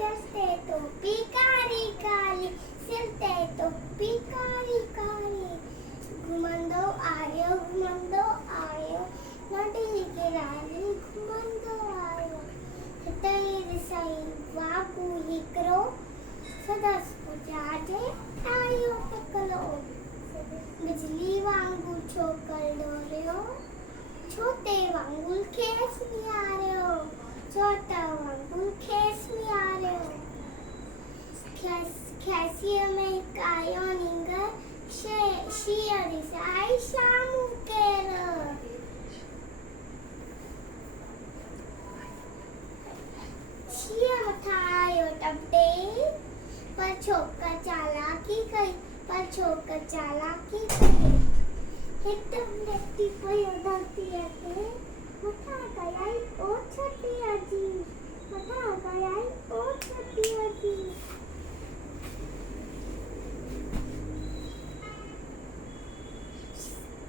सस्ते टोपी काली काली, सिरते टोपी काली काली। घुमंदो आयो, नदी के रानी घुमंदो आयो। तेरे सही वाकू हिकरो, सदस पुजाजे आयो टकलो। बिजली वांगू छोकर डोरियो, छोटे वांगुल खेस में आ रहे हो, छोटा वांगुल खेस में आ रहे हो। खेसिए में कायो निंगर, शियरी साई शामू केर। शिया मथायो टपटे, पर छोकर चालाकी कई, पर छोकर चालाकी कई। हितम लेती पयो धरती के, मथा गयाई ओ छोटी अजी, मथा गयाई ओ छोटी अजी।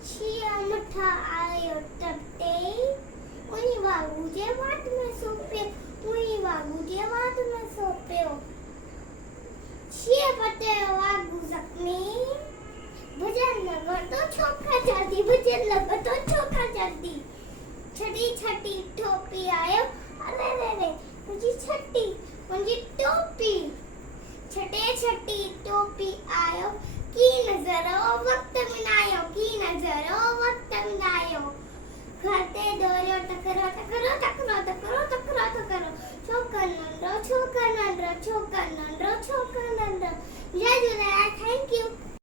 शिया मथा आयो टपटे, उनी वागू जे वाट में सोपे, उनी वागू जे वाट में सोप्यो। शिया पते वागू जख्मी, भजन लगो तो छोका जल्दी, भजन लगो तो छोका जल्दी। छठी छठी टोपी आयो, अरे रे रे मुझी छठी मुझी टोपी। छठे छठी टोपी आयो, की नजरो वक्त मिलायो, की नजरो वक्त मिलायो। घरते दोरियो takraw takraw takraw takraw takraw takraw, Chhokar नंदरो छोकर नंदरो छोकर नंदरो छोकर